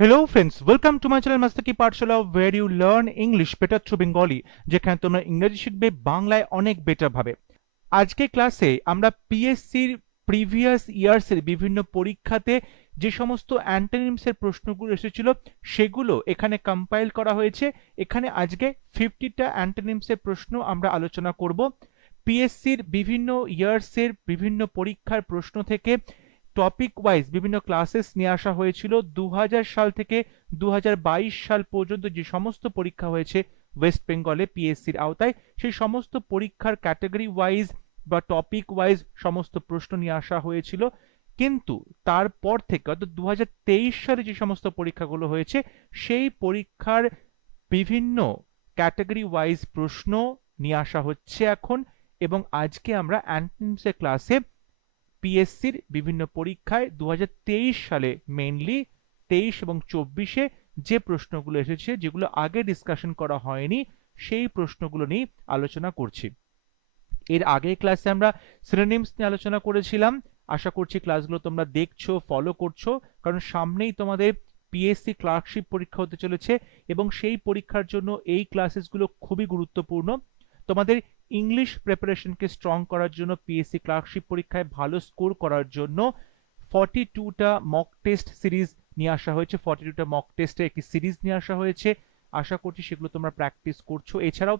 Hello friends, welcome to my channel Mastaki Pathshala where you learn English better through Bengali যেখানে তোমরা ইংরেজি শিখবে বাংলায় অনেক বেটার ভাবে। আজকে ক্লাসে আমরা পিএসসির প্রিভিয়াস ইয়ার্সের বিভিন্ন পরীক্ষাতে যে সমস্ত অ্যান্টোনিমসের প্রশ্নগুলো এসেছিল সেগুলো এখানে কম্পাইল করা হয়েছে। এখানে আজকে 50টা অ্যান্টোনিমসের প্রশ্ন আমরা আলোচনা করব। পিএসসির বিভিন্ন ইয়ার্সের বিভিন্ন পরীক্ষার প্রশ্ন থেকে টপিক ওয়াইজ বিভিন্ন ক্লাসেস নিয়ে আসা হয়েছিল। 2000 সাল থেকে 2022 সাল পর্যন্ত যে সমস্ত পরীক্ষা হয়েছে ওয়েস্ট বেঙ্গলে পিএসসির আওতায়, সেই সমস্ত পরীক্ষার ক্যাটাগরি ওয়াইজ বা টপিক ওয়াইজ সমস্ত প্রশ্ন নিয়ে আসা হয়েছিল। কিন্তু তারপর থেকে অর্থাৎ 2023 সালে যে সমস্ত পরীক্ষাগুলো হয়েছে সেই পরীক্ষার বিভিন্ন ক্যাটাগরি ওয়াইজ প্রশ্ন নিয়ে আসা হচ্ছে এখন। এবং আজকে আমরা অ্যান্টোনিমসের ক্লাসে পিএসসির বিভিন্ন পরীক্ষায় 2023 সালে মেইনলি 23 এবং 24-এ যে প্রশ্নগুলো এসেছে যেগুলো আগে ডিসকাশন করা হয়নি সেই প্রশ্নগুলো নিয়ে আলোচনা করছি। এর আগের ক্লাসে আমরা সিনোনিমস নিয়ে আলোচনা করেছিলাম। আশা করছি ক্লাসগুলো তোমরা দেখছো, ফলো করছো, কারণ সামনেই তোমাদের পিএসসি ক্লার্কশিপ পরীক্ষা হতে চলেছে এবং সেই পরীক্ষার জন্য এই ক্লাসেসগুলো খুবই গুরুত্বপূর্ণ। তোমাদের ইংলিশ প্রিপারেশনকে স্ট্রং করার জন্য, পিএসসি ক্লার্কশিপ পরীক্ষায় ভালো স্কোর করার জন্য 42টা মক টেস্ট সিরিজ নিয়ে আসা হয়েছে। 42টা মক টেস্টের একটি সিরিজ নিয়ে আসা হয়েছে। আশা করছি সেগুলো তোমরা প্র্যাকটিস করছো। এছাড়াও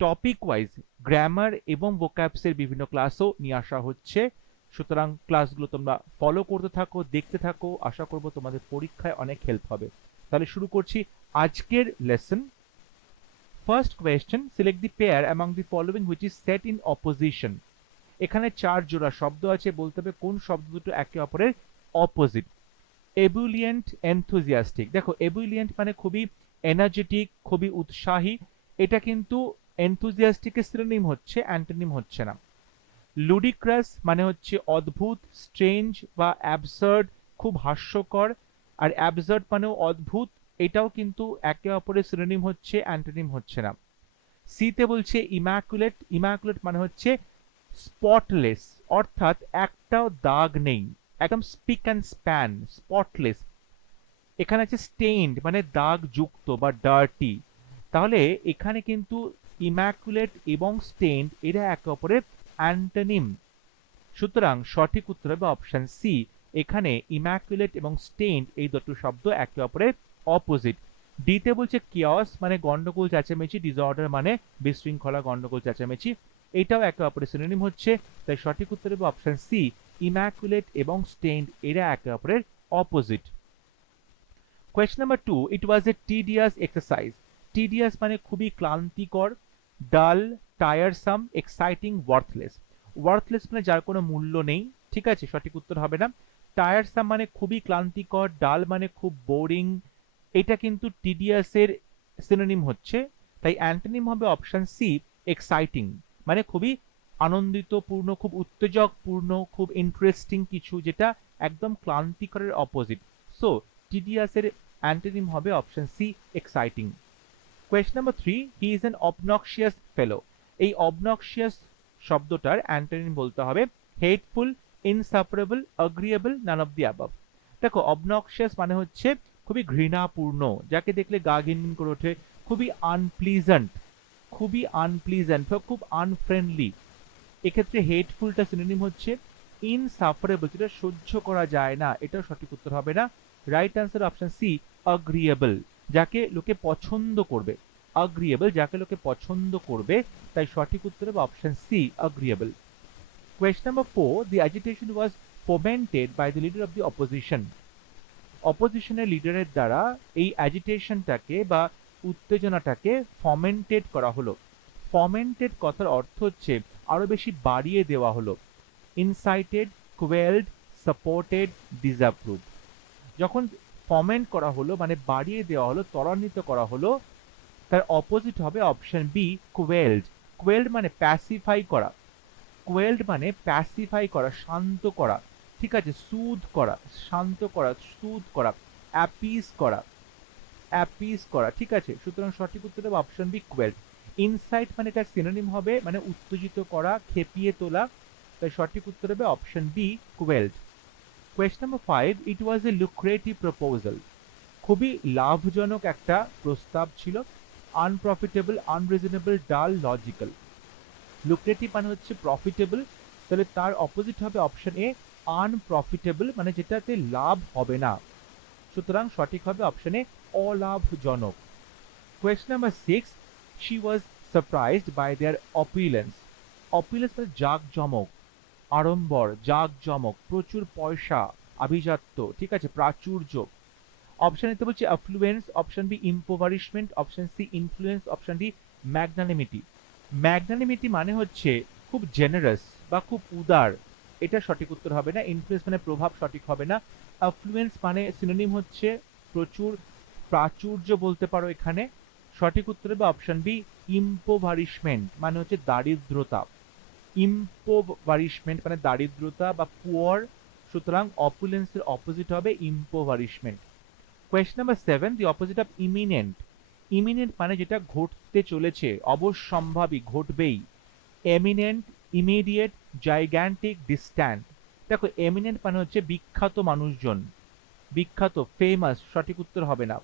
টপিক ওয়াইজ গ্রামার এবং ভোক্যাবসের বিভিন্ন ক্লাসও নিয়ে আসা হচ্ছে। সুতরাং ক্লাসগুলো তোমরা ফলো করতে থাকো, দেখতে থাকো। আশা করব তোমাদের পরীক্ষায় অনেক হেল্প হবে। তাহলে শুরু করছি আজকের lesson. First question, select the pair among the following which is set in opposition. এখানে 4 জোড়া শব্দ আছে, বলতে হবে কোন শব্দ দুটো একে অপরের অপোজিট। এবুলিয়েন্ট, এনথুজিয়াস্টিক। দেখো এবুলিয়েন্ট মানে খুবই এনার্জেটিক, খুবই উৎসাহী। এটা কিন্তু এনথুজিয়াস্টিকের সিনোনিম হচ্ছে, অ্যান্টোনিম হচ্ছে না। লুডিক্রাস মানে হচ্ছে অদ্ভুত, স্ট্রেঞ্জ বা অ্যাবসার্ড, খুব হাস্যকর। আর অ্যাবসার্ড মানেও অদ্ভুত, এটাও কিন্তু একে অপরের সিনোনিম হচ্ছে, অ্যান্টোনিম হচ্ছে না। সিতে বলছে ইম্যাকুলেট। ইম্যাকুলেট মানে হচ্ছে স্পটলেস, অর্থাৎ একটাও দাগ নেই, একদম স্পিক অ্যান্ড স্প্যান, স্পটলেস। এখানে আছে স্টেইনড মানে দাগ যুক্ত বা ডার্টি। তাহলে এখানে কিন্তু ইম্যাকুলেট এবং স্টেইনড এরা একে অপরের অ্যান্টোনিম। সুতরাং সঠিক উত্তর হবে অপশন সি। এখানে ইম্যাকুলেট এবং স্টেইনড এই দুটো শব্দ একে অপরের অপোজিট। ডিতে বলছে কিয়স মানে গন্ডগোল চেঁচামেচি, ডিসঅর্ডার মানে বিশৃঙ্খলা, গন্ডগোল চেঁচামেচি। এটাও একে অপরের সিনোনিম হচ্ছে। তাই সঠিক উত্তর হবে অপশন সি, ইম্যাকুলেট এবং স্টেইনড এরা একে অপরের অপোজিট। কোয়েশ্চন নাম্বার 2, ইট ওয়াজ এ টিডিয়াস এক্সারসাইজ। টিডিয়াস মানে খুবই ক্লান্তিকর, ডাল, টায়ারসাম, এক্সাইটিং, ওয়ার্থলেস। ওয়ার্থলেস মানে যার কোনো মূল্য নেই, ঠিক আছে, সঠিক উত্তর হবে না। টায়ারসাম মানে খুবই ক্লান্তিকর, ডাল মানে খুব বোরিং, এটা কিন্তু টিডিয়াসের সিনোনিম হচ্ছে। তাই অ্যান্টোনিম হবে অপশন সি, এক্সাইটিং মানে খুবই আনন্দিতপূর্ণ, খুব উত্তেজকপূর্ণ, খুব ইন্টারেস্টিং কিছু, যেটা একদম ক্লান্তিকরের অপোজিট। সো টিডিয়াসের অ্যান্টোনিম হবে option C, exciting. Question number 3, he is an obnoxious fellow. এই অবনক্সিয়াস শব্দটার অ্যান্টোনিম বলতে হবে hateful, insufferable, agreeable, none of the above. দেখো অবনক্সিয়াস মানে হচ্ছে খুবই ঘৃণাপূর্ণ, যাকে দেখলে গা ঘিনঘিন করে ওঠে, খুবই আনপ্লিজেন্ট, খুবই আনপ্লিজেন্ট, খুব আনফ্রেন্ডলি। এক্ষেত্রে হেটফুলটা সিনোনিম হচ্ছে ইনসাফারেবল, যেটা সহ্য করা যায় না, এটাও সঠিক উত্তর হবে না। Right answer option C, agreeable, যাকে লোকে পছন্দ করবে। অ্যাগ্রিয়েবল যাকে লোকে পছন্দ করবে, তাই সঠিক উত্তর হবে option C, agreeable. Question number 4, the agitation was fomented by the leader of the opposition. অপোজিশনের লিডারের দ্বারা এই অ্যাজিটেশনটাকে বা উত্তেজনাটাকে ফমেন্টেড করা হলো। ফমেন্টেড কথার অর্থ হচ্ছে আরো বেশি বাড়িয়ে দেওয়া হলো। ইনসাইটেড, কোয়েলড, সাপোর্টেড, ডিসঅ্যাপ্রুভ। যখন ফমেন্ট করা হলো মানে বাড়িয়ে দেওয়া হলো, ত্বরান্বিত করা হলো, তার অপোজিট হবে অপশন বি, কোয়েলড। কোয়েলড মানে প্যাসিফাই করা, কোয়েলড মানে প্যাসিফাই করা, শান্ত করা, ঠিক আছে, সুদ করা, শান্ত করা, সুদ করা, অ্যাপিস করা, অ্যাপিস করা, ঠিক আছে। সুতরাং সঠিক উত্তর হবে অপশন বি, কোয়েলড। ইনসাইট মানে তার সিনোনিম হবে মানে উত্তেজিত করা, খেপিয়ে তোলা, তাই সঠিক উত্তর হবে অপশন বি, কোয়েলড। কোয়েশ্চন নাম্বার 5, ইট ওয়াজ এ লুক্রেটিভ প্রপোজাল। খুবই লাভজনক একটা প্রস্তাব ছিল। আনপ্রফিটেবল, আনরিজনেবল, ডাল, লজিক্যাল। লুক্রেটিভ মানে হচ্ছে প্রফিটেবল, তাহলে তার অপোজিট হবে অপশন এ আনপ্রফিটেবল, মানে যেটাতে লাভ হবে না। সুতরাং সঠিক হবে অপশন এ অলাভজনক। Question number 6, she was surprised by their opulence. Opulence মানে জাঁকজমক, আড়ম্বর, জাঁকজমক, প্রচুর পয়সা, আভিজাত্য, ঠিক আছে, প্রাচুর্য। অপশন এতে বলছে affluence, option B impoverishment, option C influence, option D magnanimity. Magnanimity মানে হচ্ছে খুব জেনারাস বা খুব উদার, এটা সঠিক উত্তর হবে না। ইনফ্লুয়েন্স মানে প্রভাব, সঠিক হবে না। অ্যাফ্লুয়েন্স মানে সিনোনিম হচ্ছে প্রচুর, প্রাচুর্য বলতে পারো এখানে। সঠিক উত্তর হবে অপশন বি ইম্পোভারিশমেন্ট, মানে হচ্ছে দারিদ্রতা। ইম্পোভারিশমেন্ট মানে দারিদ্রতা বা পুয়ার, সুতরাং অপুলেন্সের অপোজিট হবে impoverishment. Question number 7, the opposite of imminent. Imminent মানে যেটা ঘটতে চলেছে, অবশ্যম্ভাবী, ঘটবেই। Eminent, immediate, gigantic, distant. দেখো এমিনেন্ট মানে হচ্ছে বিখ্যাত মানুষজন, বিখ্যাত, ফেমাস, সঠিক উত্তর হবে না।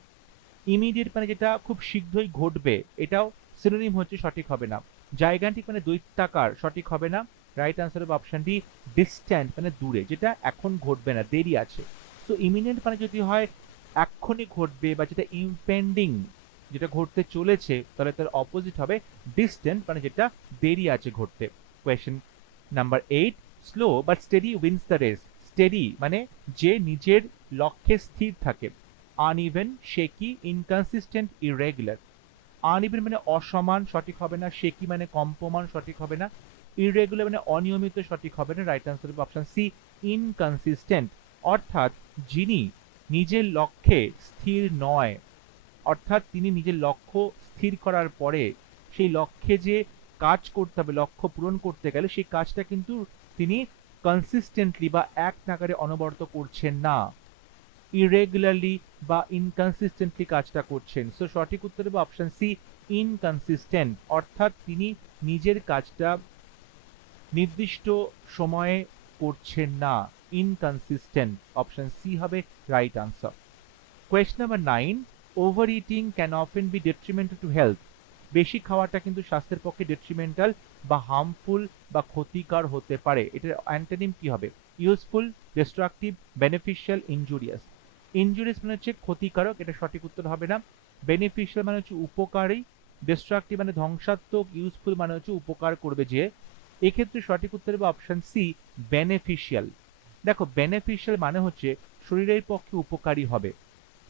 ইমিডিয়েট মানে যেটা খুব শীঘ্রই ঘটবে, এটাও সিনোনিম হচ্ছে, সঠিক হবে না। জাইগ্যান্টিক মানে দৈত্যাকার, সঠিক হবে না। রাইট আনসার হবে অপশন ডি ডিস্ট্যান্ট, মানে দূরে, যেটা এখন ঘটবে না, দেরি আছে। সো ইমিনেন্ট মানে যদি হয় এক্ষুনি ঘটবে বা যেটা ইম্পেন্ডিং, যেটা ঘটতে চলেছে, তাহলে তার অপোজিট হবে ডিস্ট্যান্ট, মানে যেটা দেরি আছে ঘটতে। Question number 8, slow but steady wins the race. Steady মানে যে নিজের লক্ষ্যে স্থির থাকে। Uneven, shaky, inconsistent, irregular. Uneven মানে অসমান, সঠিক হবে না। শেকি মানে কম্পমান, সঠিক হবে না। ইরেগুলার মানে অনিয়মিত, সঠিক হবে না। রাইট আনসার হবে অপশন সি ইনকনসিস্টেন্ট, অর্থাৎ যিনি নিজের লক্ষ্যে স্থির নয়, অর্থাৎ তিনি নিজের লক্ষ্য স্থির করার পরে সেই লক্ষ্যে যে কাজ করতে হবে, লক্ষ্য পূরণ করতে গেলে সেই কাজটা কিন্তু তিনি কনসিস্টেন্টলি বা এক নাগারে অনবরত করছেন না, ইরেগুলারলি বা ইনকনসিস্টেন্টলি কাজটা করছেন। সো সঠিক উত্তর হবে অপশন সি ইনকনসিস্টেন্ট, অর্থাৎ তিনি নিজের কাজটা নির্দিষ্ট সময়ে করছেন না, ইনকনসিস্টেন্ট। অপশন সি হবে right answer. Question number 9, overeating can often be detrimental to health. বেশি খাওয়াটা কিন্তু স্বাস্থ্যের পক্ষে ডেট্রিমেন্টাল বা হার্মফুল বা ক্ষতিকর হতে পারে। এটার অ্যান্টোনিম কি হবে? Useful, destructive, beneficial, injurious. Injurious মানে হচ্ছে ক্ষতিকারক, এটা সঠিক উত্তর হবে না। বেনিফিশিয়াল মানে হচ্ছে উপকারী, ডিস্ট্রাকটিভ মানে ধ্বংসাত্মক, ইউজফুল মানে হচ্ছে উপকার করবে যে। এক্ষেত্রে সঠিক উত্তর হবে অপশন সি বেনিফিশিয়াল। দেখো বেনিফিশিয়াল মানে হচ্ছে শরীরের পক্ষে উপকারী হবে,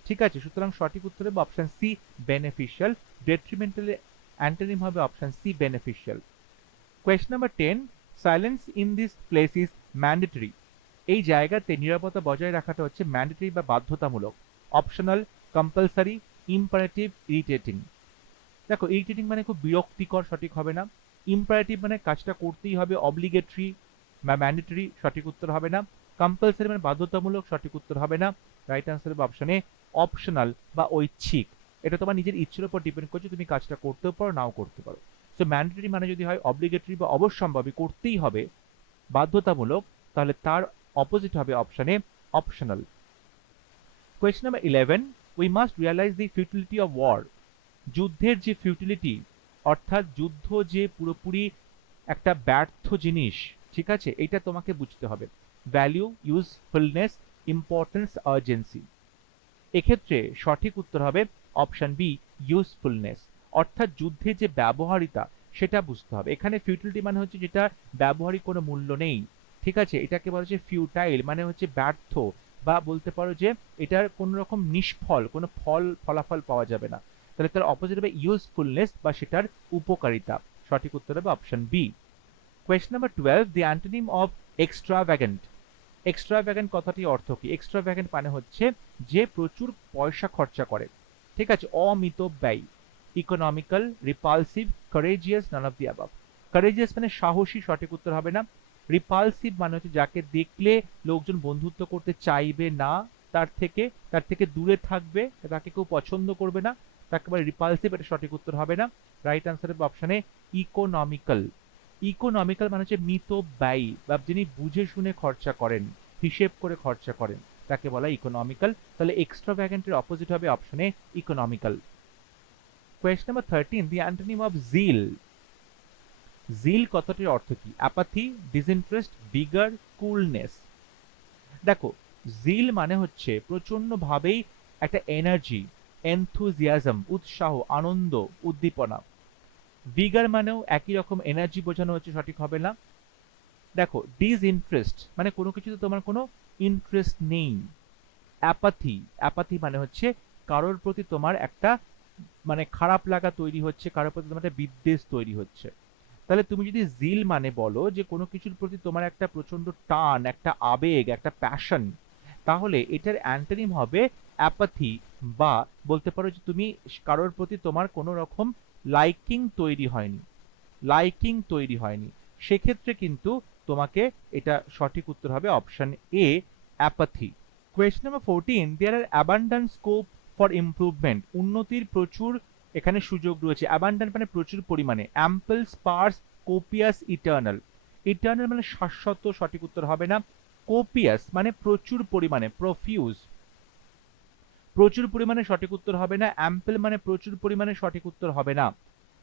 ঠিক আছে। সুতরাং সঠিক উত্তর হবে অপশন সি বেনিফিশিয়াল। ডেট্রিমেন্টালের অ্যান্টোনিম হবে option C beneficial. Question number 10, silence in this place is mandatory. এই জায়গাতে নিরাপত্তা বজায় রাখাটা হচ্ছে ম্যান্ডেটরি বা বাধ্যতামূলক। Optional, compulsory, imperative, irritating. দেখো ইরিটেটিং মানে খুব বিরক্তিকর, সঠিক হবে না। ইম্পারেটিভ মানে কাজটা করতেই হবে, অব্লিগেটরি বা ম্যান্ডেটরি, সঠিক উত্তর হবে না। কম্পালসারি মানে বাধ্যতামূলক, সঠিক উত্তর হবে না। রাইট আনসার হবে অপশন এ অপশনাল বা ঐচ্ছিক। এটা তোমার নিজের ইচ্ছের উপর ডিপেন্ড করছে, তুমি কাজটা করতেও পারো, নাও করতে পারো। সো ম্যান্ডেটরি মানে যদি হয় অব্লিগেটরি বা অবশ্যম্ভাবী, করতেই হবে, বাধ্যতামূলক, তাহলে তার অপোজিট হবে option A optional. Question number 11, we must realise the futility of war. যুদ্ধের যে ফিউটিলিটি, অর্থাৎ যুদ্ধ যে পুরোপুরি একটা ব্যর্থ জিনিস, ঠিক আছে, এটা তোমাকে বুঝতে হবে। Value, usefulness, importance, urgency. এক্ষেত্রে সঠিক উত্তর হবে অপশন বি ইউজফুলনেস, অর্থাৎ যুদ্ধের যে ব্যবহারিতা সেটা বুঝতে হবে। এখানে ফিউটিলিটি মানে হচ্ছে যেটা ব্যবহারিক কোনো মূল্য নেই, ঠিক আছে, এটাকে বলা হচ্ছে ফিউটাইল, মানে হচ্ছে ব্যর্থ, বা বলতে পারো যে এটার কোনো রকম নিষ্ফল, কোনো ফলাফল পাওয়া যাবে না। তাহলে তার অপোজিট হবে ইউজফুলনেস বা সেটার উপকারিতা। সঠিক উত্তর হবে option B. Question number 12, the antonym of extravagant. Extravagant কথাটির অর্থ কি? এক্সট্রাভ্যাগেন্ট মানে হচ্ছে যে প্রচুর পয়সা খরচা করে, ঠিক আছে, অমিতব্যয়ী। Economical, repulsive, courageous, none of the above. Courageous মানে সাহসী, সঠিক উত্তর হবে না। রিপালসিভ মানে হচ্ছে যাকে দেখলে লোকজন বন্ধুত্ব করতে চাইবে না, তার থেকে দূরে থাকবে, তাকে কেউ পছন্দ করবে না, তাকে বলে রিপালসিভ, এটা সঠিক উত্তর হবে না। রাইট আনসার হবে অপশনে ইকোনমিক্যাল। ইকোনমিক্যাল মানে হচ্ছে মিতব্যয়ী বা যিনি বুঝে শুনে খরচা করেন, হিসেব করে খরচা করেন। তাকে বলা ইকোনমিক্যাল। তাহলে এক্সট্রাভ্যাগেন্টের অপোজিট হবে option A economical. Question number 13, the antonym of zeal. Zeal কথাটির অর্থ কি? Apathy, disinterest, vigour, coolness. দেখো, জিল মানে হচ্ছে প্রচন্ড ভাবেই একটা এনার্জি, এনথুজিয়াজম, উৎসাহ, আনন্দ, উদ্দীপনা। ভিগার মানেও একই রকম এনার্জি বোঝানো হচ্ছে, সঠিক হবে না। দেখো, ডিসইন্টারেস্ট মানে কোনো কিছুতে তোমার কোনো ইন্টারেস্ট নেই। অ্যাপাথি, অ্যাপাথি মানে হচ্ছে কারোর প্রতি তোমার একটা মানে খারাপ লাগা তৈরি হচ্ছে, কারোর প্রতি তোমার একটা বিদ্বেষ তৈরি হচ্ছে। তাহলে তুমি যদি জিল মানে বলো যে কোনো কিছুর প্রতি তোমার একটা প্রচন্ড টান, একটা আবেগ, একটা প্যাশন, তাহলে এটার অ্যান্টোনিম হবে অ্যাপাথি, বা বলতে পারো যে তুমি কারোর প্রতি তোমার কোনো রকম লাইকিং তৈরি হয়নি, লাইকিং তৈরি হয়নি। সেক্ষেত্রে কিন্তু তোমাকে এটা সঠিক উত্তর হবে option A apathy. Question number 14, there are abundant scope for improvement. উন্নতির প্রচুর এখানে সুযোগ রয়েছে। অ্যাবান্ডেন্ট মানে প্রচুর পরিমাণে, ample, sparse, copious, eternal. Eternal মানে শাশ্বত, সঠিক উত্তর হবে না। কোপিয়াস মানে প্রচুর পরিমাণে, প্রফিউজ, প্রচুর পরিমাণে সঠিক উত্তর হবে না। অ্যাম্পল মানে প্রচুর পরিমাণে, সঠিক উত্তর হবে না।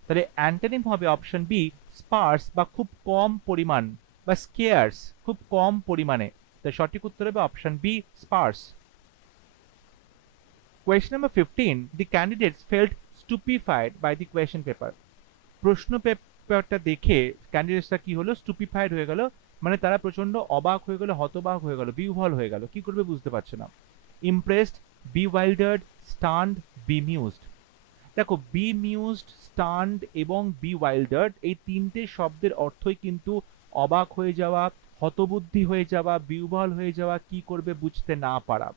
তাহলে অ্যান্টোনিম হবে অপশন বি স্পার্স, বা খুব কম পরিমাণ, বা স্কেয়ার্স, খুব কম পরিমাণে। তাই সঠিক উত্তর হবে option B sparse. Question number 15, the candidates felt stupefied by the question paper. প্রশ্ন পেপারটা দেখে ক্যান্ডিডেটসরা কি হলো? স্টুপিফাইড হয়ে গেল, মানে তারা প্রচন্ড অবাক হয়ে গেল, হতবাক হয়ে গেল, বিহ্বল হয়ে গেল, কি করবে বুঝতে পারছে না। Impressed, bewildered, stunned, bemused. দেখো, বিমিউজড, স্টান্ড এবং বিওয়াইল্ডার্ড এই তিনটে শব্দের অর্থই কিন্তু অবাক হয়ে যাওয়া, হতবুদ্ধি হয়ে যাওয়া, বিহ্বল হয়ে যাওয়া, কি করবে বুঝতে না পারা।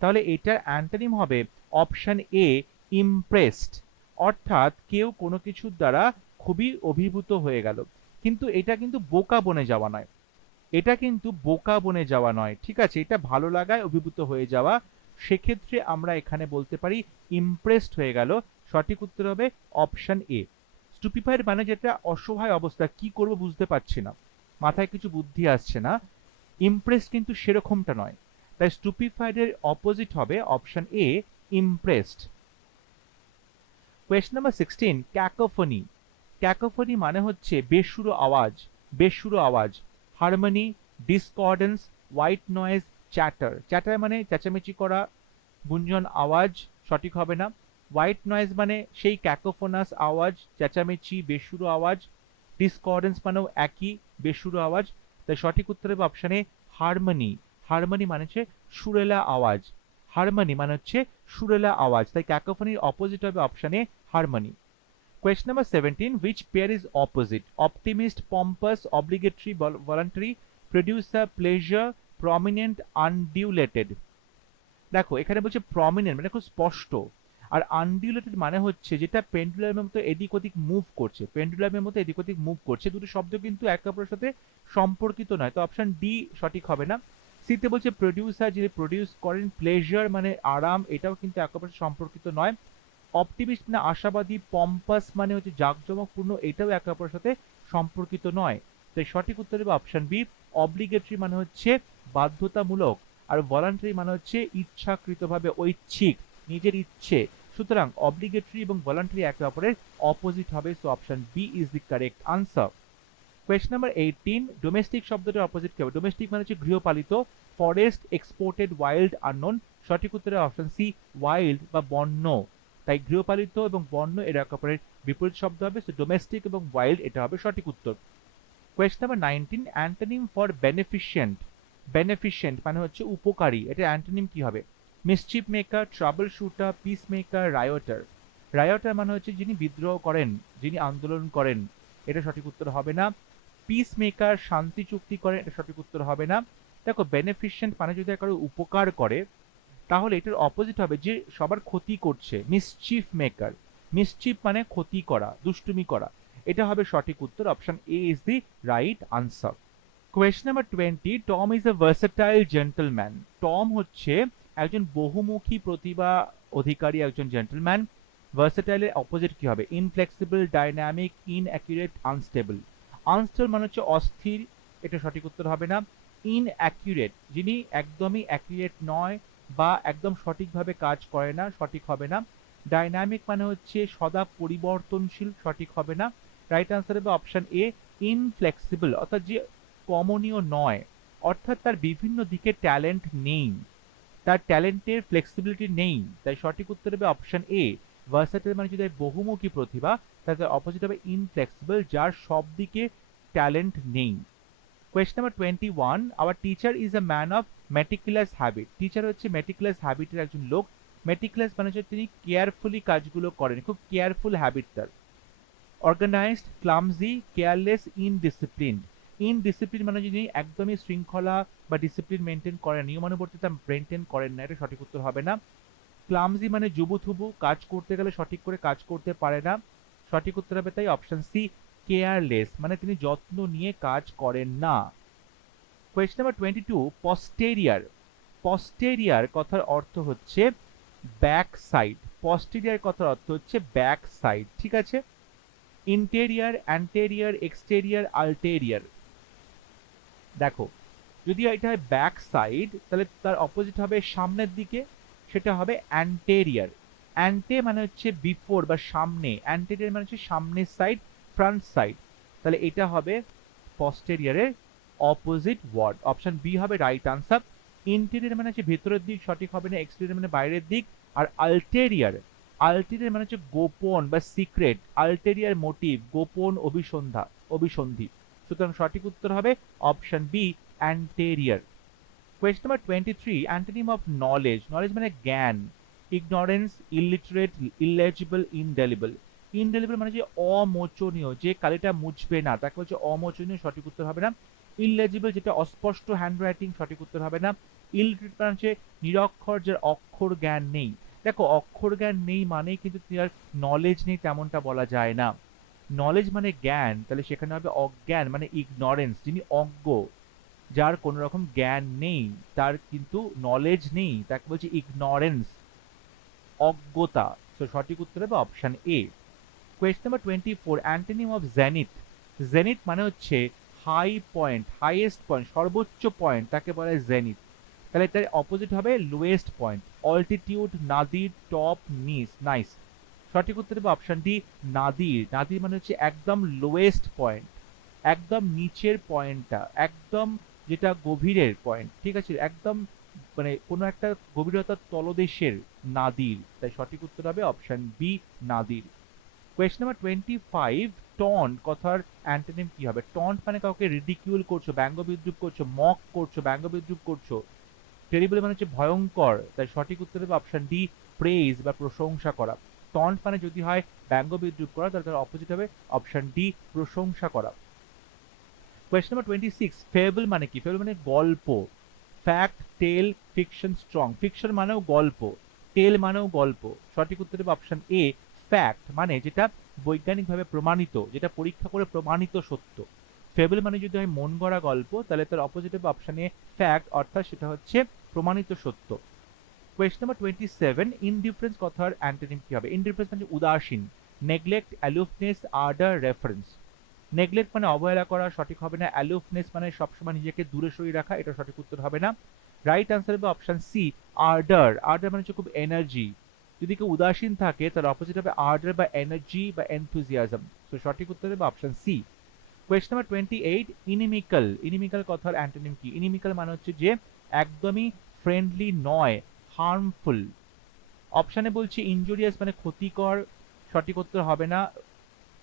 তাহলে এটার অ্যান্টোনিম হবে অপশন এ ইমপ্রেসড, অর্থাৎ কেউ কোনো কিছুর দ্বারা খুবই অভিভূত হয়ে গেল। কিন্তু এটা কিন্তু বোকা বনে যাওয়া নয়, এটা কিন্তু বোকা বনে যাওয়া নয়, ঠিক আছে? এটা ভালো লাগায় অভিভূত হয়ে যাওয়া। সেক্ষেত্রে আমরা এখানে বলতে পারি ইমপ্রেসড হয়ে গেল, সঠিক উত্তর হবে অপশন এ। স্টুপিফাইড মানে যেটা অসহায় অবস্থা, কি করব বুঝতে পারছি না, মাথায় কিছু বুদ্ধি আসছে না। ইমপ্রেসড কিন্তু সেরকমটা নয়, তাই স্টুপিফাইড এর অপোজিট হবে option A impressed. Question number 16, cacophony. Cacophony মানে হচ্ছে বেসুরো আওয়াজ, বেসুরো আওয়াজ। Harmony, discordance, white noise, chatter. Chatter মানে চেঁচামেচি করা, গুঞ্জন আওয়াজ, সঠিক হবে না। হোয়াইট নয়েজ মানে সেই ক্যাকোফোনাস আওয়াজ, চেঁচামেচি, বেসুরো আওয়াজ। ডিসকর্ডেন্স মানেও একই, বেসুরো আওয়াজ। তাই সঠিক উত্তর হবে অপশন এ হারমোনি। হারমোনি মানে হচ্ছে সুরেলা আওয়াজ, হারমোনি মানে হচ্ছে সুরেলা আওয়াজ। তাই ক্যাকোফোনির অপোজিট হবে option A harmony. Question number 17, which pair is opposite? Optimist, pompous, obligatory, voluntary, producer, pleasure, prominent, undulated. দেখো, এখানে বলছে প্রমিনেন্ট মানে খুব স্পষ্ট, আর আনডিউলেটেড মানে হচ্ছে যেটা পেন্ডুলামের মতো এদিক ওদিক মুভ করছে, পেন্ডুলামের মতো এদিক ওদিক মুভ করছে। দুটো শব্দ কিন্তু একে অপরের সাথে সম্পর্কিত নয়, তো অপশন ডি সঠিক হবে না। সিতে বলছে প্রডিউসার, যিনি প্রডিউস করেন। প্লেজার মানে আরাম, এটাও কিন্তু একে অপরের সম্পর্কিত নয়। অপটিমিস্ট মানে আশাবাদী। পম্পাস মানে হচ্ছে জাঁকজমকপূর্ণ, এটাও একে অপরের সাথে সম্পর্কিত নয়। তাই সঠিক উত্তর হবে অপশন বি অব্লিগেটরি মানে হচ্ছে বাধ্যতামূলক, আর ভলান্টারি মানে হচ্ছে ইচ্ছাকৃতভাবে, ঐচ্ছিক, নিজের ইচ্ছে। সুতরাং অব্লিগেটরি এবং ভলান্টারি একে অপরের অপোজিট হবে, so option B is the correct answer. Question number 18, domestic শব্দটার অপোজিট কি হবে? ডোমেস্টিক মানে হচ্ছে গৃহপালিত। Forest, exported, wild, unknown. সঠিক উত্তরে অপশন সি ওয়াইল্ড বা বন্য। তাই গৃহপালিত এবং বন্য এর একে অপরের বিপরীত শব্দ হবে, সো ডোমেস্টিক এবং ওয়াইল্ড এটা হবে সঠিক উত্তর। Question number 19, antonym for beneficent. Beneficent মানে হচ্ছে উপকারী, এটা অ্যান্টোনিম কি হবে? Mischief maker, trouble shooter, peace maker, rioter. Rioter মানে হচ্ছে যিনি বিদ্রোহ করেন, যিনি আন্দোলন করেন, এটা সঠিক উত্তর হবে না। পিস মেকার শান্তি চুক্তি করেন, এটা সঠিক উত্তর হবে না। দেখো, বেনিফিশিয়েন্ট মানে যদি কারো উপকার করে, তাহলে এটার অপোজিট হবে যে সবার ক্ষতি করছে, মিসচিফ মেকার। মিসচিফ মানে ক্ষতি করা, দুষ্টুমি করা, এটা হবে সঠিক উত্তর। Option A is the right answer. Question number 20, Tom is a versatile gentleman. Tom হচ্ছে একজন বহুমুখী প্রতিভা অধিকারী একজন জেন্টলম্যান। ভার্সেটাইলের অপোজিট কি হবে? Inflexible, dynamic, inaccurate, unstable. Unstable মানে হচ্ছে অস্থির, এটা সঠিক উত্তর হবে না। ইনঅ্যাকুরেট, যিনি একদমই অ্যাকুরেট নয় বা একদম সঠিকভাবে কাজ করে না, সঠিক হবে না। ডাইনামিক মানে হচ্ছে সদা পরিবর্তনশীল, সঠিক হবে না। রাইট আনসার হবে অপশন এ ইনফ্লেক্সিবল, অর্থাৎ যে কমনীয় নয়, অর্থাৎ তার বিভিন্ন দিকে ট্যালেন্ট নেই, তার ট্যালেন্টের ফ্লেক্সিবিলিটি নেই, তাই সঠিক উত্তর হবে অপশন এ। ভার্সাটাইল মানে যদি হয় বহুমুখী প্রতিভা, তাহলে তার অপোজিট হবে ইনফ্লেক্সিবল, যার সব দিকে ট্যালেন্ট নেই। Question number 21, our teacher is a man of meticulous habit. Teacher হচ্ছে মেটিকুলাস হ্যাবিটের একজন লোক। মেটিকুলাস মানে হচ্ছে তিনি কেয়ারফুলি কাজগুলো করেন, খুব কেয়ারফুল হ্যাবিট তার। Organised, clumsy, careless, undisciplined. Indiscipline মানে যিনি একদমই শৃঙ্খলা বা ডিসিপ্লিন মেনটেন করেন, নিয়মানুবর্তিতা মেনটেন করেন না, এটা সঠিক উত্তর হবে না। ক্লামজি মানে জুবুথুবু, কাজ করতে গেলে সঠিক করে কাজ করতে পারে না, সঠিক উত্তর হবে তাই অপশন সি কেয়ারলেস, মানে তিনি যত্ন নিয়ে কাজ করেন না। Question number 22, posterior. পস্টেরিয়ার কথার অর্থ হচ্ছে ব্যাক সাইড। পস্টেরিয়ার কথার অর্থ হচ্ছে ব্যাক সাইড, ঠিক আছে। Interior, anterior, exterior, ulterior. দেখো, যদি এটা হয় ব্যাক সাইড, তাহলে তার অপোজিট হবে সামনের দিকে, সেটা হবে অ্যান্টেরিয়ার। অ্যান্টে মানে হচ্ছে বিফোর বা সামনে, অ্যান্টেরিয়ার মানে হচ্ছে সামনের সাইড, ফ্রন্ট সাইড, তাহলে এটা হবে পস্টেরিয়ারের অপোজিট ওয়ার্ড, অপশন বি হবে রাইট আনসার। ইন্টেরিয়ার মানে হচ্ছে ভেতরের দিক, সঠিক হবে না। এক্সটেরিয়ার মানে বাইরের দিক। আর আল্টেরিয়ার, আল্টেরিয়ার মানে হচ্ছে গোপন বা সিক্রেট, আল্টেরিয়ার মোটিভ, গোপন অভিসন্ধা, অভিসন্ধি, সুতরাং সঠিক উত্তর হবে option B anterior. Question number 23, antonym of knowledge. Knowledge মানে জ্ঞান। Ignorance, illiterate, illegible, indelible. Indelible মানে যে অমোচনীয়, যে কালিটা মুছবে না, তাকে বলছে অমোচনীয়, সঠিক উত্তর হবে না। ইলেজিবল যেটা অস্পষ্ট হ্যান্ডরাইটিং, সঠিক উত্তর হবে না। ইলিটারেট মানে হচ্ছে নিরক্ষর, যার অক্ষর জ্ঞান নেই। দেখো, অক্ষর জ্ঞান নেই মানেই কিন্তু তার নলেজ নেই তেমনটা বলা যায় না। নলেজ মানে জ্ঞান, তাহলে সেখানে হবে অজ্ঞান মানে ইগনোরেন্স, যিনি অজ্ঞ, যার কোনো রকম জ্ঞান নেই, তার কিন্তু নলেজ নেই, তাকে বলছে ইগনোরেন্স, অজ্ঞতা। তো সঠিক উত্তর হবে option A. Question number 24, antonym of zenith. Zenith মানে হচ্ছে হাই পয়েন্ট, হাইয়েস্ট পয়েন্ট, সর্বোচ্চ পয়েন্ট, তাকে বলে জেনিথ, তাহলে তার অপোজিট হবে lowest point. Altitude, Nadir, top, নিচ, নাইস, সঠিক উত্তর হবে অপশন ডি নাদির। নাদির মানে হচ্ছে একদম লোয়েস্ট পয়েন্ট, একদম নিচের পয়েন্টটা, একদম যেটা গভীরের পয়েন্ট, ঠিক আছে, একদম মানে কোনো একটা গভীরতার তলদেশের নাদির, তাই সঠিক উত্তর হবে option B nadir. Question number 25, taunt কথার অ্যান্টোনিম কি হবে? টন্ট মানে কাউকে রিডিকিউল করছো, ব্যঙ্গ বিদ্রুপ করছো, মক করছো, ব্যঙ্গ বিদ্রুপ করছো। টেরিবল মানে হচ্ছে ভয়ঙ্কর, তাই সঠিক উত্তর হবে অপশন ডি প্রেইজ বা প্রশংসা করা। টন্ট মানে যদি হয় ব্যঙ্গ বিদ্রুপ করা, তাহলে তার অপোজিট হবে অপশন ডি প্রশংসা করা। কোয়েশ্চন নাম্বার 26, ফেবল মানে কি? ফেবল মানে গল্প। ফ্যাক্ট, টেল, ফিকশন, স্ট্রং। ফিকশন মানেও গল্প, টেল মানেও গল্প, সঠিক উত্তর হবে অপশন এ ফ্যাক্ট, মানে যেটা বৈজ্ঞানিকভাবে প্রমাণিত, যেটা পরীক্ষা করে প্রমাণিত সত্য। ফেবল মানে যদি হয় মন গড়া গল্প, তাহলে তার অপোজিট হবে অপশন এ ফ্যাক্ট, অর্থাৎ সেটা হচ্ছে প্রমাণিত সত্য। কোয়েশ্চন নাম্বার 27, ইনডিফারেন্স কথার অ্যান্টোনিম কি হবে? ইনডিফারেন্স মানে উদাসীন। Neglect, aloofness, ardour, reference. Neglect মানে অবহেলা করা, সঠিক হবে না। অ্যালুফনেস মানে সবসময় নিজেকে দূরে সরিয়ে রাখা, এটা সঠিক উত্তর হবে না। রাইট আনসার হবে অপশন সি আর্ডার। আর্ডার মানে হচ্ছে খুব এনার্জি, যদি কেউ উদাসীন থাকে তার অপোজিট হবে আর্ডার বা এনার্জি বা এনথুজিয়াজম, তো সঠিক উত্তর হবে অপশন সি। Question number 28, ইনিমিক্যাল। ইনিমিক্যাল কথার অ্যান্টোনিম কি? ইনিমিক্যাল মানে হচ্ছে যে একদমই ফ্রেন্ডলি নয়, হার্মফুল। অপশানে বলছি ইনজুরিয়াস মানে ক্ষতিকর, সঠিক উত্তর হবে না।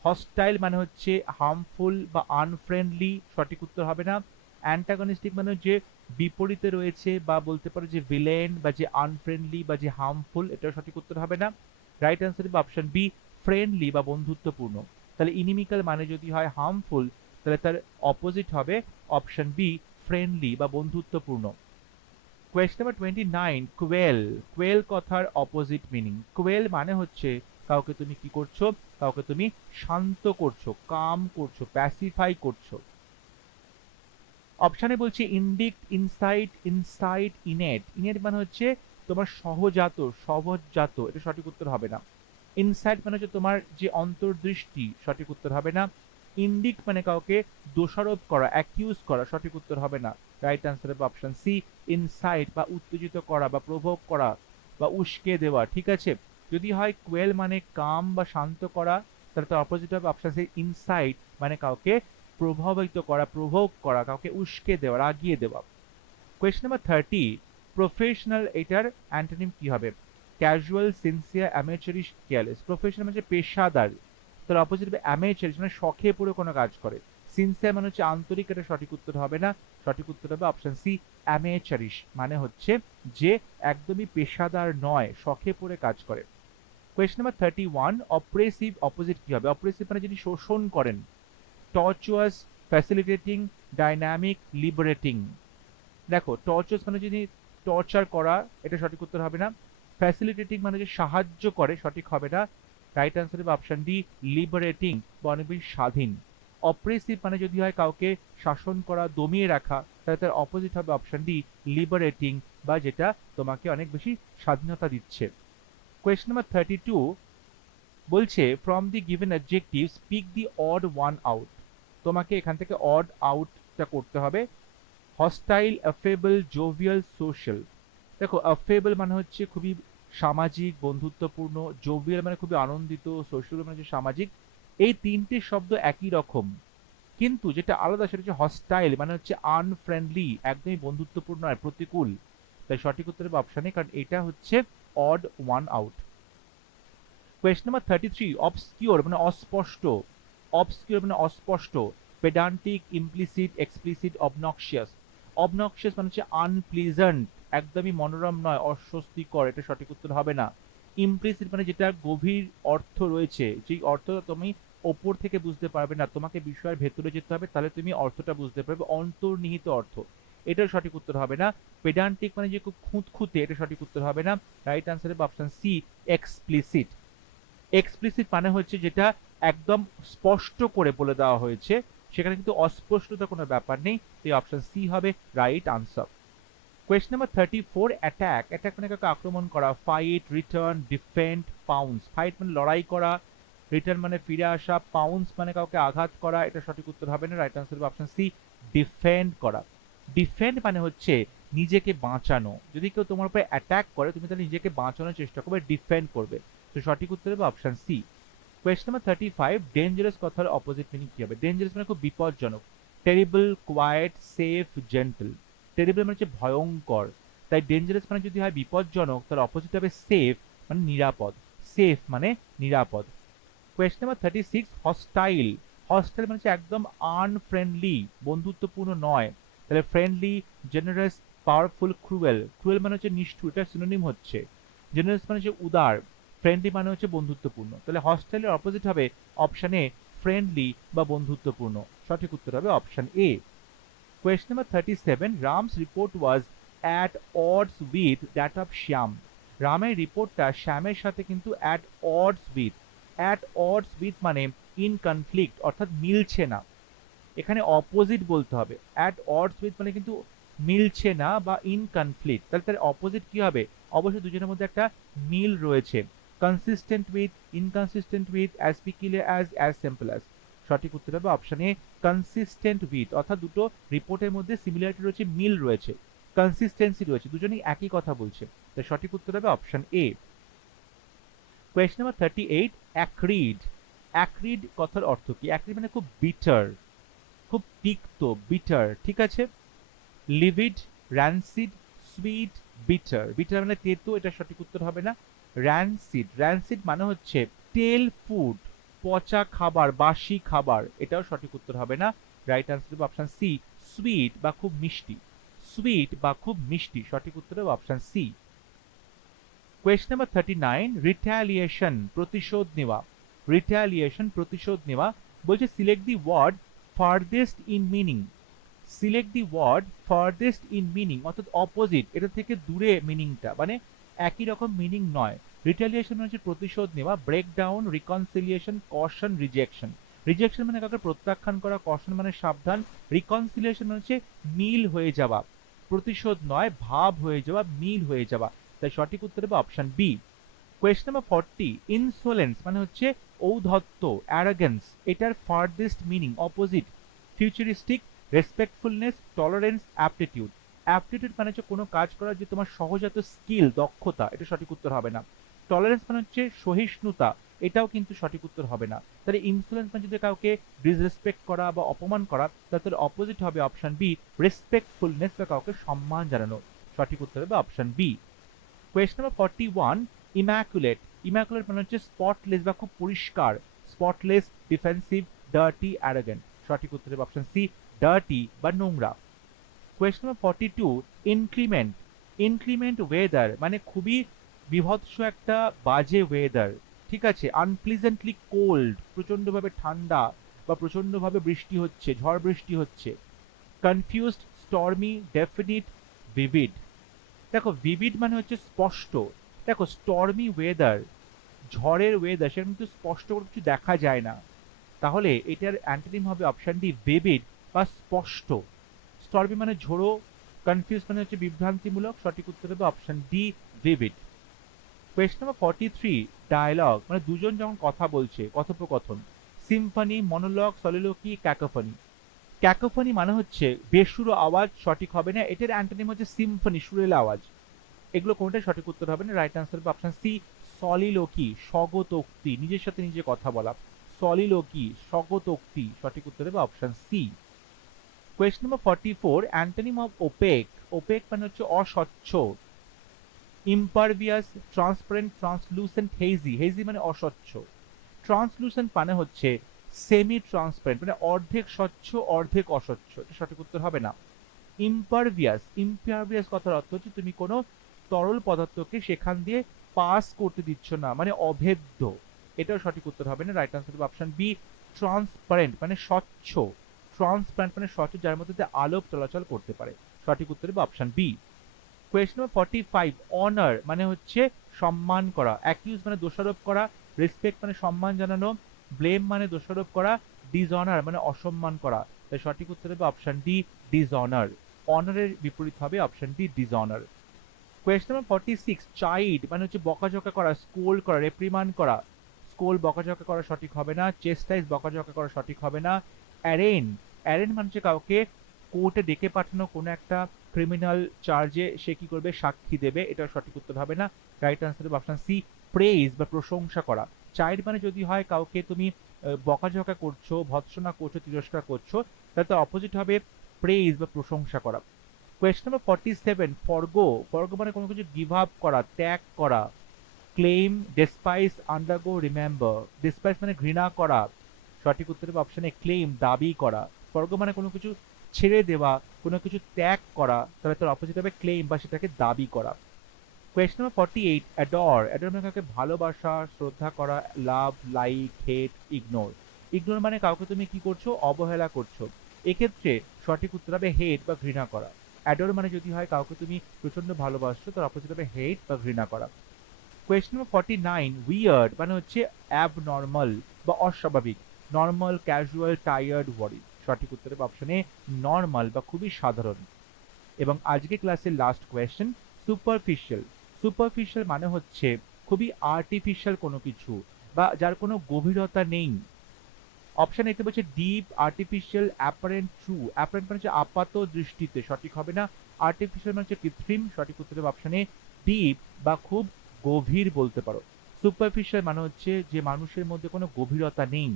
হস্টাইল মানে হচ্ছে হার্মফুল বা আনফ্রেন্ডলি, সঠিক উত্তর হবে না। অ্যান্টাগনিস্টিক মানে যে বিপরীতে রয়েছে, বা বলতে পারো যে ভিলেন, বা যে আনফ্রেন্ডলি বা যে হার্মফুল, এটা সঠিক উত্তর হবে না। রাইট আনসার হবে অপশন বি ফ্রেন্ডলি বা বন্ধুত্বপূর্ণ। তাহলে ইনিমিক্যাল মানে যদি হয় হার্মফুল, তাহলে তার অপোজিট হবে অপশন বি ফ্রেন্ডলি বা বন্ধুত্বপূর্ণ। কোয়েশ্চন নাম্বার 29, কোয়েল। কোয়েল কথার অপোজিট মিনিং। কোয়েল মানে হচ্ছে কাউকে তুমি কি করছো? কাউকে তুমি শান্ত করছো, কাম করছো, প্যাসিফাই করছো। অপশানে বলছি ইনডিক্ট, ইনসাইট, ইনসাইট, ইনেট। ইনেট মানে হচ্ছে তোমার সহজাত, সহজজাত, এটা সঠিক উত্তর হবে না। ইনসাইট মানে হচ্ছে তোমার যে অন্তর্দৃষ্টি, সঠিক উত্তর হবে না। ইন্ডিক্ট মানে কাউকে দোষারোপ করা, অ্যাকিউজ করা, সঠিক উত্তর হবে না। রাইট আনসার হবে অপশন সি, ইনসাইট বা উত্তেজিত করা বা প্রভোগ করা বা উস্কে দেওয়া, ঠিক আছে। যদি হয় কোয়েল মানে কাম বা শান্ত করা, তাহলে তার অপোজিট হবে অপশন সি, ইনসাইট মানে কাউকে প্রভাবিত করা, প্রভোগ করা, কাউকে উস্কে দেওয়া, রাগিয়ে দেওয়া। কোয়েশ্চেন নাম্বার 30, প্রফেশনাল, এটার অ্যান্টোনিম কি হবে? Casual, sincere, amateurish, careless. Professional মানে হচ্ছে পেশাদার, তার অপোজিট হবে অ্যামেচারিশ মানে শখে পড়ে কোনো কাজ করে। সিনসিয়ার মানে হচ্ছে আন্তরিক, এটা সঠিক উত্তর হবে না। সঠিক উত্তর হবে অপশন সি, অ্যামেচারিশ মানে হচ্ছে যে একদমই পেশাদার নয়, শখে পড়ে কাজ করে। কোয়েশ্চেন নাম্বার 31, অপ্রেসিভ অপোজিট কি হবে? অপ্রেসিভ মানে যিনি শোষণ করেন। টর্চুয়াস, ফ্যাসিলিটেটিং, ডাইনামিক, লিবারেটিং। দেখো টর্চার্স মানে যিনি টর্চার করা, এটা সঠিক উত্তর হবে না। ফ্যাসিলিটেটিং মানে যে সাহায্য করে, সঠিক হবে না। রাইট আনসার হবে অপশন ডি, লিবারেটিং বা অনেক বেশি স্বাধীন। অপ্রেসিভ মানে যদি হয় কাউকে শাসন করা, দমিয়ে রাখা, তাহলে তার অপোজিট হবে অপশন ডি, লিবারেটিং বা যেটা তোমাকে অনেক বেশি স্বাধীনতা দিচ্ছে। কোয়েশ্চেন নাম্বার 32 বলছে from the given adjective speak the odd one out. তোমাকে এখান থেকে অড আউটটা করতে হবে। Hostile, affable, jovial, social. দেখো অ্যাফেবল মানে হচ্ছে খুবই সামাজিক, বন্ধুত্বপূর্ণ। জোভিয়াল মানে খুবই আনন্দিত। সোশ্যাল মানে হচ্ছে সামাজিক। এই তিনটে শব্দ একই রকম, কিন্তু যেটা আলাদা সেটা হচ্ছে হস্টাইল মানে হচ্ছে আনফ্রেন্ডলি, একদমই বন্ধুত্বপূর্ণ নয়, প্রতিকূল। তাই সঠিক উত্তর হবে অপশন এ, কারণ এটা হচ্ছে odd one out. Question number 33, obscure মানে অস্পষ্ট। অবসকিউর মানে অস্পষ্ট। Pedantic, implicit, explicit, অবনক্সিয়াস। অবনক্সিয়াস মানে হচ্ছে আনপ্লিজেন্ট, একদমই মনোরম নয়, অস্বস্তিকর, এটা সঠিক উত্তর হবে না। ইমপ্লিসিট মানে যেটা গভীর অর্থ রয়েছে, যেই অর্থটা তুমি ওপর থেকে বুঝতে পারবে না, তোমাকে বিষয়ের ভেতরে যেতে হবে, তাহলে তুমি অর্থটা বুঝতে পারবে, অন্তর্নিহিত অর্থ, এটার সঠিক উত্তর হবে না। পেডান্টিক মানে যে খুব খুঁতখুঁতে, এটা সঠিক উত্তর হবে না। রাইট আনসার হবে অপশন সি, এক্সপ্লিসিট। এক্সপ্লিসিট মানে হচ্ছে যেটা একদম স্পষ্ট করে বলে দেওয়া হয়েছে, সেখানে কিন্তু অস্পষ্টতা কোনো ব্যাপার নেই। এই অপশন সি হবে right answer. Question number 34, attack. Attack মানে কাউকে আক্রমণ করা। Fight, return, defend, pounce. Fight মানে লড়াই করা, রিটার্ন মানে ফিরে আসা, পাউন্স মানে কাউকে আঘাত করা, এটা সঠিক উত্তর হবে না। রাইট আনসার হবে অপশন সি, ডিফেন্ড করা। ডিফেন্ড মানে হচ্ছে নিজেকে বাঁচানো। যদি কেউ তোমার উপরে অ্যাটাক করে, তুমি তাহলে নিজেকে বাঁচানোর চেষ্টা করবে, ডিফেন্ড করবে। তো সঠিক উত্তর হবে option C. Question number 35, dangerous কথার অপোজিট মিনিং কি হবে? ডেঞ্জারাস মানে খুব বিপজ্জনক। Terrible, quiet, safe, gentle. Terrible মানে হচ্ছে ভয়ঙ্কর, তাই ডেঞ্জারাস মানে যদি হয় বিপজ্জনক, তার অপোজিট হবে সেফ মানে নিরাপদ। সেফ মানে নিরাপদ। Question number 36, hostile. হস্টাইল মানে হচ্ছে একদম আনফ্রেন্ডলি, বন্ধুত্বপূর্ণ নয়। তাহলে friendly, generous, powerful, cruel. Cruel মানে হচ্ছে নিষ্ঠুর, এটা সিনোনিম হচ্ছে। জেনারাস মানে হচ্ছে উদার, ফ্রেন্ডলি মানে হচ্ছে বন্ধুত্বপূর্ণ। তাহলে হস্টাইলের অপোজিট হবে অপশন এ, ফ্রেন্ডলি বা বন্ধুত্বপূর্ণ। সঠিক উত্তর হবে option A. Question number 37, Ram's report was at odds with that of Shyam. রামের রিপোর্টটা শ্যামের সাথে কিন্তু at odds with. At odds with মানে ইন কনফ্লিক্ট, অর্থাৎ মিলছে না। এখানে অপোজিট বলতে হবে। অ্যাট অডস উইথ মানে কিন্তু মিলছে না বা ইন কনফ্লিক্ট, তাহলে তার অপোজিট কি হবে? অবশ্যই দুজনের মধ্যে একটা মিল রয়েছে। Consistent with, inconsistent with, as peculiar as simple as. সঠিক উত্তর হবে অপশন এ, কনসিস্টেন্ট উইথ, অর্থাৎ দুটো রিপোর্টের মধ্যে সিমিলারিটি রয়েছে, মিল রয়েছে, কনসিস্টেন্সি রয়েছে, দুজনেই একই কথা বলছে। তাই সঠিক উত্তর হবে অপশন এ। Question number 38, অ্যাক্রিড। অ্যাক্রিড কথার অর্থ কি? অ্যাক্রিড মানে খুব বিটার, খুব তিক্ত, বিটার, ঠিক আছে। লিভিড, র্যানসিড, সুইট, বিটার। বিটার মানে তেতো, এটা সঠিক উত্তর হবে না। র্যানসিড, র্যানসিড মানে হচ্ছে টেল ফুড, পচা খাবার, বাসি খাবার, এটাও সঠিক উত্তর হবে না। রাইট আনসার হবে অপশন সি, সুইট বা খুব মিষ্টি। সুইট বা খুব মিষ্টি, সঠিক উত্তর হবে option C. Question number 39, retaliation প্রতিশোধ নেওয়া। রিট্যালিয়েশন প্রতিশোধ নেওয়া। বলছে select the word farthest in meaning. Select the word farthest in meaning, অর্থাৎ অপোজিট, এটা থেকে দূরে মিনিংটা, মানে একই রকম মিনিং নয়। রিটালিয়েশন মানে হচ্ছে প্রতিশোধ নেওয়া। Breakdown, reconciliation, caution, rejection. Rejection মানে কাউকে প্রত্যাখ্যান করা, কশন মানে সাবধান, রিকনসিলিয়েশন মানে হচ্ছে মিল হয়ে যাওয়া। প্রতিশোধ নয়, ভাব হয়ে যাওয়া, মিল হয়ে যাওয়া। তাই সঠিক উত্তর হবে option B. Question number 40, insolence মানে হচ্ছে ঔদ্ধত্য, অ্যারোগেন্স, এটার farthest meaning opposite, futuristic, respectfulness, tolerance, aptitude. Aptitude মানে হচ্ছে কোনো কাজ করার যে তোমার সহজাত স্কিল, দক্ষতা, এটা সঠিক উত্তর হবে না। টলারেন্স মানে হচ্ছে সহিষ্ণুতা, এটাও কিন্তু সঠিক উত্তর হবে না। তাহলে ইনসোলেন্স মানে যদি কাউকে ডিসরেসপেক্ট করা বা অপমান করা, তাহলে অপোজিট হবে অপশন বি, রেসপেক্টফুলনেস বা কাউকে সম্মান জানানো। সঠিক উত্তর হবে option B. Question number 41, immaculate. Immaculate মানে হচ্ছে স্পটলেস বা খুব পরিষ্কার, স্পটলেস, ডিফেন্সিভ, ডার্টি, অ্যারোগেন্ট। সঠিক উত্তর হবে অপশন সি, ডার্টি বা নোংরা। Question number 42, increment. Increment weather মানে খুবই বিভৎস একটা বাজে ওয়েদার, ঠিক আছে, আনপ্লিজেন্টলি কোল্ড, প্রচন্ডভাবে ঠান্ডা বা প্রচন্ডভাবে বৃষ্টি হচ্ছে, ঝড় বৃষ্টি হচ্ছে। Confused, stormy, definite, vivid. দেখো ভিভিড মানে হচ্ছে স্পষ্ট, দেখো স্টর্মি ওয়েদার, ঝড়ের ওয়েদার, সেটা কিন্তু স্পষ্ট করে কিছু দেখা যায় না, তাহলে এটার অ্যান্টোনিম হবে অপশন ডি, ভিভিড বা স্পষ্ট। স্টর্মি মানে ঝোড়ো, কনফিউজ মানে হচ্ছে বিভ্রান্তিমূলক, সঠিক উত্তর হবে option D, vivid. Question number 43, dialogue মানে দুজন যখন কথা বলছে, কথোপকথন। Symphony, monologue, সলিলোকি, ক্যাকোফনি। ক্যাকোফনি মানে হচ্ছে বেসুরো আওয়াজ, সঠিক হবে না, এটার অ্যান্টোনিম হচ্ছে সিম্ফনি, সুরেলা আওয়াজ। এগুলো কোনটাই সঠিক উত্তর হবে না, রাইট আনসার হবে অপশন সি, সলিলোকি, স্বগতোক্তি, নিজের সাথে নিজে কথা বলা। সলিলোকি, স্বগতোক্তি, সঠিক উত্তর হবে option C. Question number 44, antonym of opaque. Opaque মানে হচ্ছে অস্বচ্ছ। Impervious, transparent, translucent, hazy. Hazy মানে অস্বচ্ছ। ট্রান্সলুসেন্ট মানে হচ্ছে সেমি ট্রান্সপারেন্ট, মানে অর্ধেক স্বচ্ছ অর্ধেক অস্বচ্ছ, এটা সঠিক উত্তর হবে না। ইম্পারভিয়াস, ইম্পারভিয়াস কথার অর্থ হচ্ছে তুমি কোনো তরল পদার্থকে সেখান দিয়ে পাস করতে দিচ্ছ না, মানে অভেদ্য, এটাও সঠিক উত্তর হবে না, রাইট আনসার হবে অপশন বি, ট্রান্সপারেন্ট মানে স্বচ্ছ। ট্রান্সপারেন্ট মানে স্বচ্ছ, যার মধ্যে দিয়ে আলোক চলাচল করতে পারে। সঠিক উত্তর হবে option B. Question number 45, honour মানে হচ্ছে সম্মান করা। অ্যাকিউজ মানে দোষারোপ করা। রেসপেক্ট মানে সম্মান জানানো। ব্লেম মানে দোষারোপ করা। ডিসঅনার মানে অসম্মান করা। তাই সঠিক উত্তর হবে অপশন ডি, ডিসঅনার। অনারের বিপরীত হবে option D, dishonour. Question number 46, child মানে হচ্ছে বকাঝকা করা, স্কোল্ড করা, রেপ্রিমান্ড করা। স্কোল্ড বকাঝকা করা সঠিক হবে না। চেস্টাইজ বকাঝকা করা সঠিক হবে না। অ্যারেন, অ্যারেন মানে হচ্ছে কাউকে কোর্টে ডেকে পাঠানো, কোনো একটা ক্রিমিনাল চার্জে সে কি করবে, সাক্ষী দেবে, এটা সঠিক উত্তর হবে না, রাইট আনসার হবে অপশন সি, প্রেইজ বা প্রশংসা করা। চাইল্ড মানে যদি হয় কাউকে তুমি বকাঝকা করছো, ভৎসনা করছো, তিরস্কার করছো, তাহলে তার অপোজিট হবে প্রেইজ বা প্রশংসা করা। Question number 47, ফরগো। ফরগো মানে কোনো কিছু গিভ আপ করা, ত্যাগ করা। Claim, despise, undergo, remember. Despise মানে ঘৃণা করা, সঠিক উত্তর হবে অপশনে ক্লেম, দাবি করা। ফরগো মানে কোনো কিছু ছেড়ে দেওয়া, কোনো কিছু ত্যাগ করা, তাহলে তার অপোজিট হবে ক্লেম বা সেটাকে দাবি করা। Question number 48, অ্যাডর। অ্যাডর মানে কাউকে ভালোবাসা, শ্রদ্ধা করা, লাভ, লাইক, হেট, ইগনোর। ইগনোর মানে কাউকে তুমি কি করছো, অবহেলা করছো, এক্ষেত্রে সঠিক উত্তর হবে হেট বা ঘৃণা করা। অ্যাডর মানে যদি হয় কাউকে তুমি প্রচন্ড ভালোবাসছো, তার অপোজিট হবে হেট বা ঘৃণা করা। কোয়েশ্চন নাম্বার 49, উইয়ার্ড মানে হচ্ছে অ্যাবনর্মাল বা অস্বাভাবিক। নর্মাল, ক্যাজুয়াল, টায়ার্ড, ওয়ারি। সঠিক উত্তর হবে অপশন এ, নর্মাল বা খুবই সাধারণ। এবং আজকে ক্লাসের লাস্ট কোয়েশ্চেন, সুপারফিশিয়াল। সুপারফিশিয়াল মানে হচ্ছে খুবই আর্টিফিশিয়াল কোনো কিছু, বা যার কোনো গভীরতা নেই। অপশন এতে বলছে deep, artificial, apparent, true. Apparent মানে হচ্ছে আপাত দৃষ্টিতে, সঠিক হবে না। আর্টিফিশিয়াল মানে হচ্ছে কৃত্রিম, সঠিক উত্তর হবে অপশন এ, ডিপ বা খুব গভীর বলতে পারো। সুপারফিশিয়াল মানে হচ্ছে যে মানুষের মধ্যে কোনো গভীরতা নেই,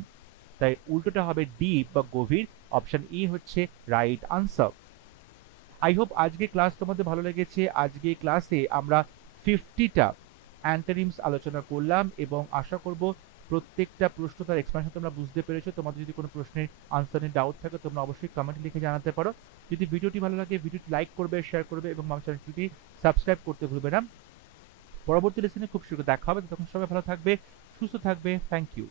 তাই উল্টোটা হবে ডিপ বা গভীর। অপশন ই হচ্ছে রাইট আনসার। আই হোপ আজকে ক্লাস তোমাদের ভালো লেগেছে। আজকে ক্লাসে আমরা 50টা অ্যান্টোনিমস আলোচনা করলাম এবং আশা করব প্রত্যেকটা প্রশ্ন তার এক্সপ্লেনেশন তোমরা বুঝতে পেরেছো। তোমাদের যদি কোনো প্রশ্নের আনসার নিয়ে ডাউট থাকে তোমরা অবশ্যই কমেন্টে লিখে জানাতে পারো। যদি ভিডিওটি ভালো লাগে ভিডিওটি লাইক করবে, শেয়ার করবে এবং আমার চ্যানেলটি সাবস্ক্রাইব করতে ভুলবে না। পরবর্তী লেসনে খুব শীঘ্র দেখা হবে, তখন সবাই ভালো থাকবে, সুস্থ থাকবে। Thank you.